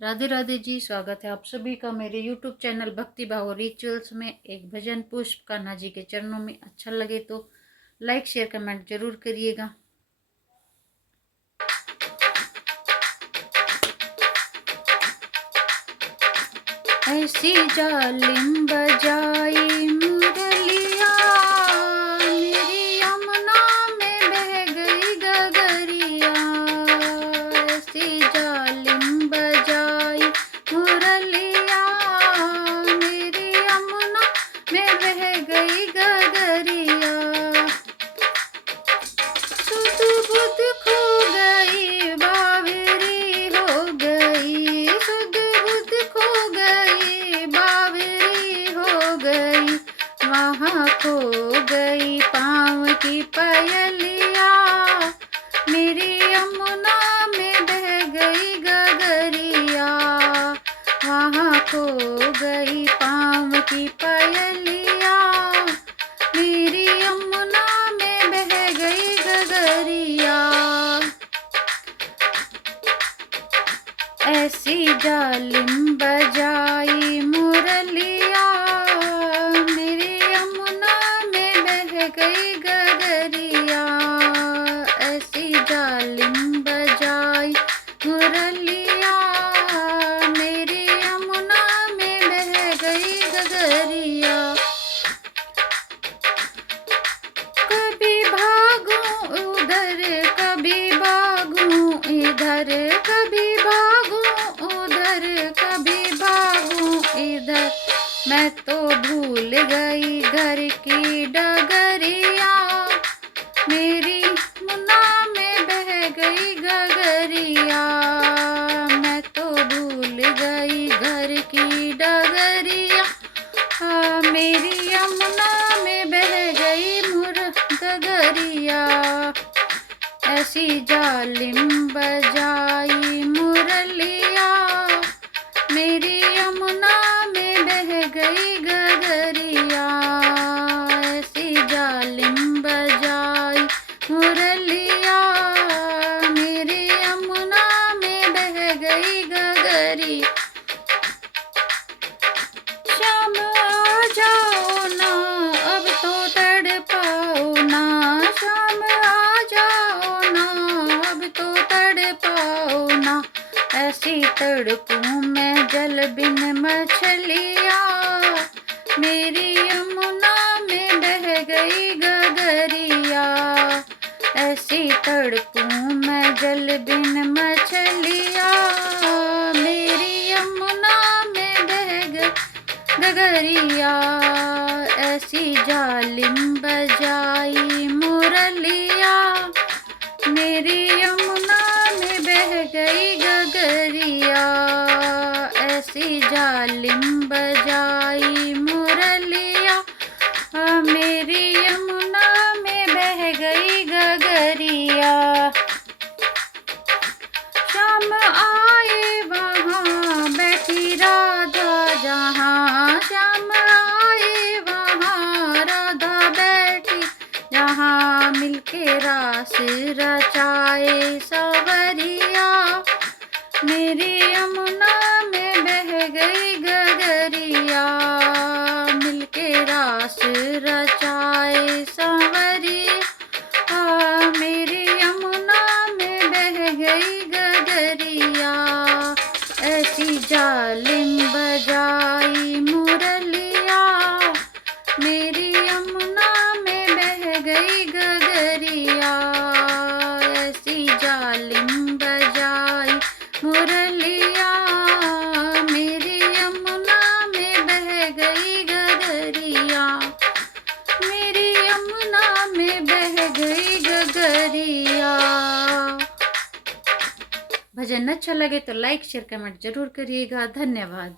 राधे राधे जी। स्वागत है आप सभी का मेरे YouTube चैनल भक्ति भाव और रिचुअल्स में। एक भजन पुष्प कान्हा जी के चरणों में। अच्छा लगे तो लाइक शेयर कमेंट जरूर करिएगा। ऐसी जालिम बजाई मुरलिया, मेरी यमुना में बह गई गगरिया। ऐसी जालिम बजाई मुरलिया, मेरी यमुना में बह गई गगरिया। सुध बुध खो गई, बावरी हो गई। सुध बुध खो गई, बावरी हो गई। वहाँ खो गई पाँव की पायलिया, मेरी यमुना में बह गई गगरिया। वहाँ खो गई पाँव की पायलिया, मेरी यमुना में बह गई गगरिया। ऐसी जालिम बजाई मुरलिया, मेरी यमुना में बह गई गगरिया। ऐसी जालिम बजाई मुरलिया, मेरी यमुना में बह गई गगरिया। कभी भागूं उधर, कभी भागूं इधर। कभी भागूं उधर, कभी भागूं इधर। मैं तो भूल गई घर की डगरिया, मेरी मुन्ना में बह गई गगरिया। मैं तो भूल गई घर की डगरिया, मेरी यमुना में बह गई गगरिया। ऐसी जालिम बजाई मुरलिया, मेरी यमुना में बह गई गगरिया। ऐसी जालिम बजाई मुरलिया, मेरी यमुना में बह गई गगरिया। श्याम आ जाओ ना, अब तो तड़पाओ ना। श्याम आ जाओ ना, अब तो तड़पाओ ना। ऐसी तड़पूं मैं जल बिन मछलिया, मेरी यमुना में बह गई गगरिया। ऐसी तड़पूं मैं जल बिन मछलिया, मेरी यमुना में बह गई गगरिया। ऐसी जालिम बजाई मुरलिया, मेरी यमुना में बह गई गगरिया। ऐसी जालिम बजाई मुरलिया, मेरी यमुना में बह गई गगरिया। श्याम आए वहाँ बैठी राधा जहाँ। श्याम आए वहाँ राधा बैठी जहाँ। मिलके रास रचाए सवरिया, मेरी यमुना में बह गई गगरिया। मिलके रास रचाए सवरिया, मेरी यमुना में बह गई गगरिया। ऐसी जालिम बजाई मुरलिया, मेरी यमुना में बह गई गगरिया। ऐसी जालिम बजाई मुरलिया, मेरी यमुना में बह गई गगरिया। मेरी यमुना में बह गई गगरिया। भजन अच्छा लगे तो लाइक शेयर कमेंट जरूर करिएगा। धन्यवाद।